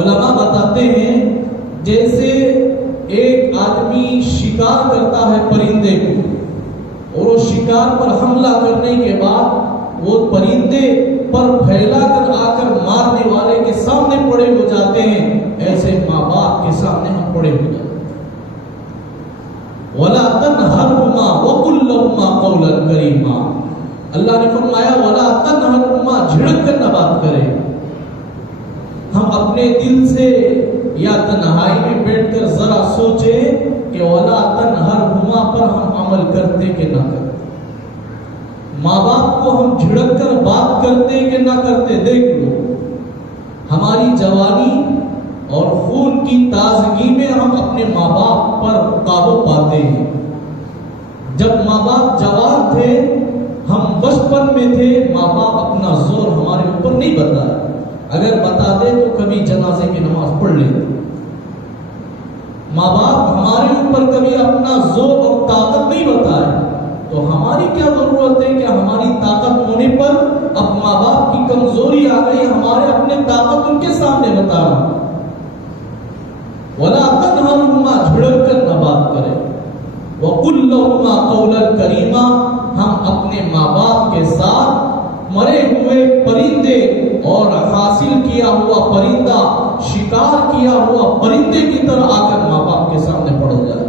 علماء بتاتے ہیں جیسے ایک آدمی شکار کرتا ہے پرندے کو، اور وہ شکار پر حملہ کرنے کے بعد وہ پرندے پر پھیلا کر آ کر مارنے والے کے سامنے پڑے ہو جاتے ہیں، ایسے ماں باپ کے سامنے ہم پڑے ہو جاتے ہیں۔ وَلَا تَنْهَرْهُمَا وَقُلْ لَهُمَا قَوْلًا كَرِيمًا، اللہ نے فرمایا وَلَا تَنْهَرْهُمَا، جھڑک کر نہ بات کریں۔ ہم اپنے دل سے یا تنہائی میں بیٹھ کر ذرا سوچیں کہ وَلَا تَنْهَرْهُمَا پر ہم عمل کرتے کہ نہ کرتے، ماں باپ کو ہم جھڑک کر بات کرتے کہ نہ کرتے۔ دیکھ لو ہماری جوانی اور خون کی تازگی میں ہم اپنے ماں باپ پر قابو پاتے ہیں۔ جب ماں باپ جوان تھے، ہم بچپن میں تھے، ماں باپ اپنا زور ہمارے اوپر نہیں بتایا، اگر بتا دے تو کبھی جنازے کی نماز پڑھ لیتے۔ ماں باپ ہمارے اوپر کبھی اپنا زور اور طاقت نہیں بتائے، تو ہماری کیا ضرورت ہے کہ ہماری طاقت ہونے پر اب ماں باپ کی کمزوری آ گئی، ہمارے اپنے طاقت ان کے سامنے بتانا۔ وَلَا تَنْهَرْهُمَا، جھڑک کر نہ بات کرے۔ وَقُلْ لَهُمَا قَوْلًا كَرِيمًا، ہم اپنے ماں باپ کے ساتھ مرے ہوئے پرندے اور حاصل کیا ہوا پرندہ، شکار کیا ہوا پرندے کی طرح آ کر ماں باپ کے سامنے پڑ جائے۔